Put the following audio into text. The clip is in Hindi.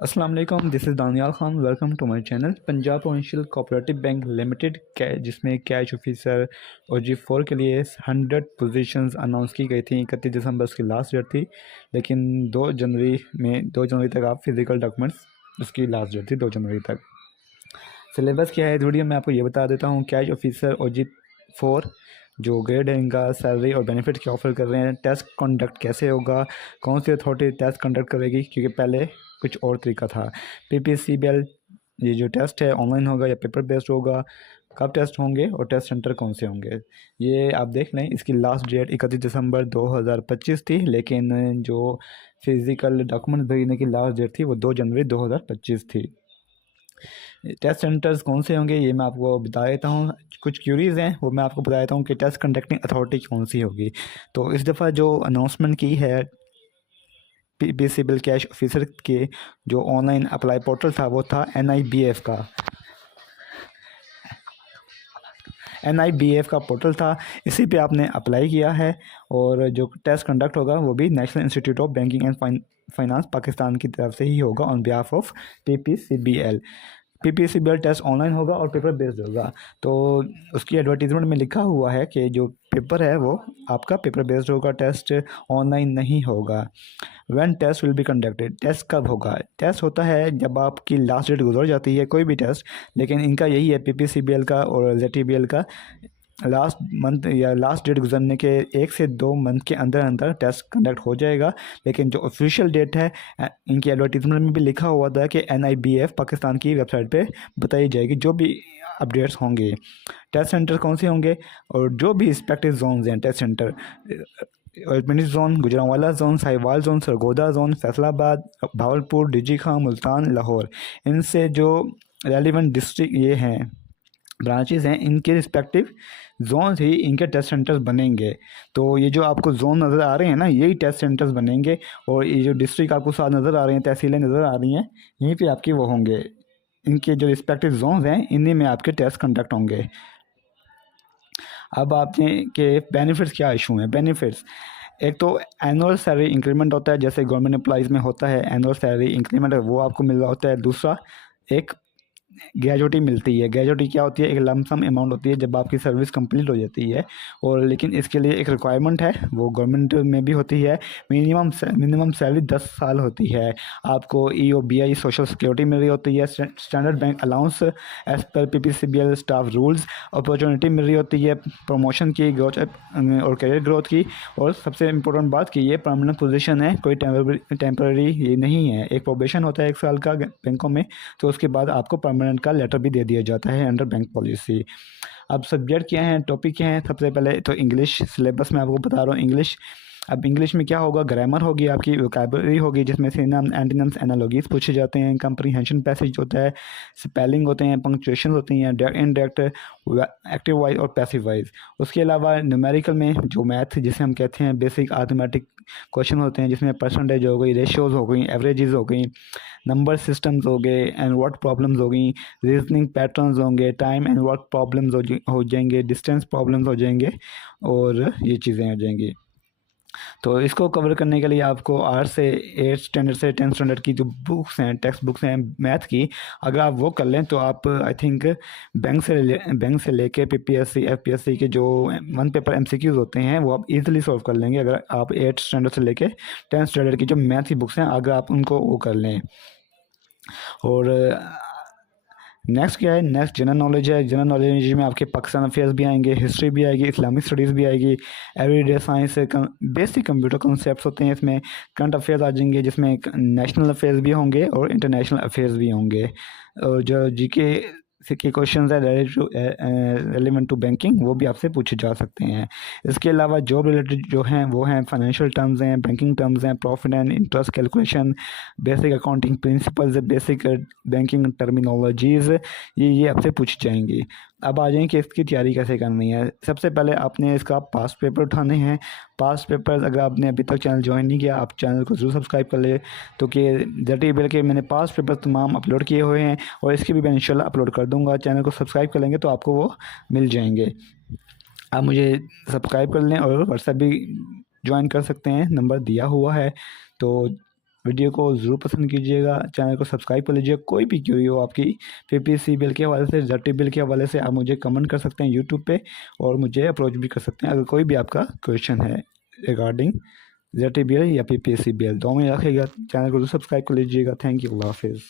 अस्सलाम वालेकुम, this is Daniyal Khan. Welcome to my channel. Punjab provincial cooperative bank limited जिसमें कैश ऑफिसर और G4 के लिए 100 पोजीशंस अनाउंस की गई थी। 31 दिसंबर उसकी लास्ट डेट थी, लेकिन 2 जनवरी तक आप फिज़िकल डॉक्यूमेंट्स, उसकी लास्ट डेट थी 2 जनवरी तक। सिलेबस क्या है इस वीडियो में आपको ये बता देता हूँ। कैश ऑफिसर और G4 जो ग्रेड है, इनका सैलरी और बेनिफिट क्या ऑफर कर रहे हैं, टेस्ट कंडक्ट कैसे होगा, कौन सी अथॉरिटी टेस्ट कंडक्ट करेगी, क्योंकि पहले कुछ और तरीका था। PPCBL ये जो टेस्ट है ऑनलाइन होगा या पेपर बेस्ड होगा, कब टेस्ट होंगे और टेस्ट सेंटर कौन से होंगे, ये आप देख लें। इसकी लास्ट डेट 31 दिसंबर 2025 थी, लेकिन जो फिज़िकल डॉक्यूमेंट भेजने की लास्ट डेट थी वो 2 जनवरी 2025 थी। टेस्ट सेंटर्स कौन से होंगे ये मैं आपको बता देता हूँ। कुछ क्यूरीज़ हैं वो मैं आपको बता देता हूँ कि टेस्ट कंडक्टिंग अथॉरिटी कौन सी होगी। तो इस दफ़ा जो अनाउंसमेंट की है PPCBL कैश ऑफिसर के, जो ऑनलाइन अप्लाई पोर्टल था वो था NIBF का। NIBF का पोर्टल था, इसी पे आपने अप्लाई किया है। और जो टेस्ट कंडक्ट होगा वो भी National Institute of Banking and Finance Pakistan की तरफ से ही होगा on behalf of PPCBL test online होगा और पेपर बेस्ड होगा। तो उसकी एडवर्टीजमेंट में लिखा हुआ है कि जो पेपर है वो आपका पेपर बेस्ड होगा, टेस्ट ऑनलाइन नहीं होगा। When test will be conducted, test कब होगा? टेस्ट होता है जब आपकी लास्ट डेट गुजर जाती है, कोई भी टेस्ट। लेकिन इनका यही है PPCBL का और ZTBL का, लास्ट मंथ या लास्ट डेट गुजरने के 1 से 2 मंथ के अंदर अंदर टेस्ट कंडक्ट हो जाएगा। लेकिन जो ऑफिशियल डेट है, इनकी एडवर्टीजमेंट में भी लिखा हुआ था कि NIBF पाकिस्तान की वेबसाइट पे बताई जाएगी जो भी अपडेट्स होंगे। टेस्ट सेंटर कौन से होंगे और जो भी रिस्पेक्टिव जोन्स हैं test centre, administrative zone Gujranwala zone, Sahiwal zone, Sargodha zone, Faisalabad, Bahawalpur, DG Khan, Multan, Lahore, इनसे जो रेलिवेंट डिस्ट्रिक्ट ये हैं, ब्रांचेस हैं, इनके रिस्पेक्टिव जोन ही इनके टेस्ट सेंटर्स बनेंगे। तो ये जो आपको जोन नज़र आ रहे हैं ना, यही टेस्ट सेंटर्स बनेंगे। और ये जो डिस्ट्रिक्ट आपको साथ नज़र आ रहे हैं, तहसीलें नज़र आ रही हैं, यहीं पे आपके वो होंगे। इनके जो रिस्पेक्टिव जोन्स हैं इन्हीं में आपके टेस्ट कंडक्ट होंगे। अब आपने के बेनिफिट्स क्या इशू हैं। बेनिफिट्स, एक तो एनुअल सैलरी इंक्रीमेंट होता है, जैसे गवर्नमेंट एम्प्लॉइज़ में होता है एनुअल सैलरी इंक्रीमेंट, वो आपको मिल रहा होता है। दूसरा, एक ग्रेजुटी मिलती है। ग्रेजुटी क्या होती है? एक लमसम अमाउंट होती है जब आपकी सर्विस कंप्लीट हो जाती है। और लेकिन इसके लिए एक रिक्वायरमेंट है, वो गवर्नमेंट में भी होती है। मिनिमम सैलरी 10 साल होती है। आपको EOBI सोशल सिक्योरिटी मिल रही होती है, standard bank allowance as per PPCBL staff rules, opportunity मिल रही होती है प्रमोशन की, ग्रोथ और करियर ग्रोथ की। और सबसे इम्पोर्टेंट बात कि ये परमानेंट पोजीशन है, कोई टेम्पररी ये नहीं है। एक प्रोबेशन होता है 1 साल का बैंकों में, तो उसके बाद आपको परमानेंट का लेटर भी दे दिया जाता है अंडर बैंक पॉलिसी। अब सब्जेक्ट क्या हैं, टॉपिक क्या हैं? सबसे पहले तो इंग्लिश सिलेबस में आपको बता रहा हूँ। इंग्लिश, अब इंग्लिश में क्या होगा? ग्रामर होगी, आपकी वोकैबुलरी होगी जिसमें सिनोनिम्स, एंटोनिम्स, एनालॉजीज पूछे जाते हैं, कंप्रीहेंशन पैसेज होता है, स्पेलिंग होते हैं, पंक्चुएशन होती हैं, इनडायरेक्ट, एक्टिव वाइज और पैसिव वाइज। उसके अलावा न्यूमेरिकल में जो मैथ जिसे हम कहते हैं बेसिक अर्थमेटिक क्वेश्चन होते हैं, जिसमें परसेंटेज हो गई, रेशियोज हो गई, एवरेजेस हो गई, नंबर सिस्टम्स हो गए, एंड वर्ड प्रॉब्लम्स हो गई, रीजनिंग पैटर्न्स होंगे, टाइम एंड वर्क प्रॉब्लम्स हो जाएंगे, डिस्टेंस प्रॉब्लम्स हो जाएंगे, और ये चीज़ें हो जाएंगी। तो इसको कवर करने के लिए आपको 8 से 8 स्टैंडर्ड से 10 स्टैंडर्ड की जो बुक्स हैं, टेक्स्ट बुक्स हैं मैथ की, अगर आप वो कर लें तो आप आई थिंक बैंक से लेके PPSC FPSC के जो 1 पेपर MCQs होते हैं वो आप इजीली सॉल्व कर लेंगे, अगर आप 8 स्टैंडर्ड से लेके 10 स्टैंडर्ड की जो मैथ की बुक्स हैं अगर आप उनको वो कर लें। और नेक्स्ट क्या है? नेक्स्ट जनरल नॉलेज है। जनरल नॉलेज में आपके पाकिस्तान अफेयर्स भी आएंगे, हिस्ट्री भी आएगी, इस्लामिक स्टडीज़ भी आएगी, everyday science, basic computer concepts होते हैं इसमें, करंट अफेयर्स आ जाएंगे जिसमें नेशनल अफेयर्स भी होंगे और इंटरनेशनल अफेयर्स भी होंगे। और जो GK के क्वेश्चन है रेलिवेंट टू बैंकिंग, वो भी आपसे पूछे जा सकते हैं। इसके अलावा जॉब रिलेटेड जो हैं वो हैं फाइनेंशियल टर्म्स हैं, बैंकिंग टर्म्स हैं, profit and interest calculation, basic accounting principles, basic banking terminologies, ये आपसे पूछी जाएंगी। अब आ जाएंगे कि इसकी तैयारी कैसे करनी है। सबसे पहले आपने इसका पास्ट पेपर उठाने हैं। पास्ट पेपर अगर आपने अभी तक चैनल ज्वाइन नहीं किया, आप चैनल को ज़रूर सब्सक्राइब कर ले, तो कि ZTBL के मैंने पास्ट पेपर तमाम अपलोड किए हुए हैं और इसके भी मैं इंशाल्लाह अपलोड कर दूंगा। चैनल को सब्सक्राइब कर लेंगे तो आपको वो मिल जाएंगे। आप मुझे सब्सक्राइब कर लें और व्हाट्सएप भी ज्वाइन कर सकते हैं, नंबर दिया हुआ है। तो वीडियो को ज़रूर पसंद कीजिएगा, चैनल को सब्सक्राइब कर लीजिए। कोई भी क्वेरी हो आपकी पीपीसी बिल के हवाले से, ज़ेड बिल के हवाले से, आप मुझे कमेंट कर सकते हैं यूट्यूब पे और मुझे अप्रोच भी कर सकते हैं अगर कोई भी आपका क्वेश्चन है रिगार्डिंग ज़ेड बिल या पीपीसी बिल। दुआ में रखिएगा, चैनल को सब्सक्राइब कर लीजिएगा। थैंक यू, अल्लाह हाफिज़।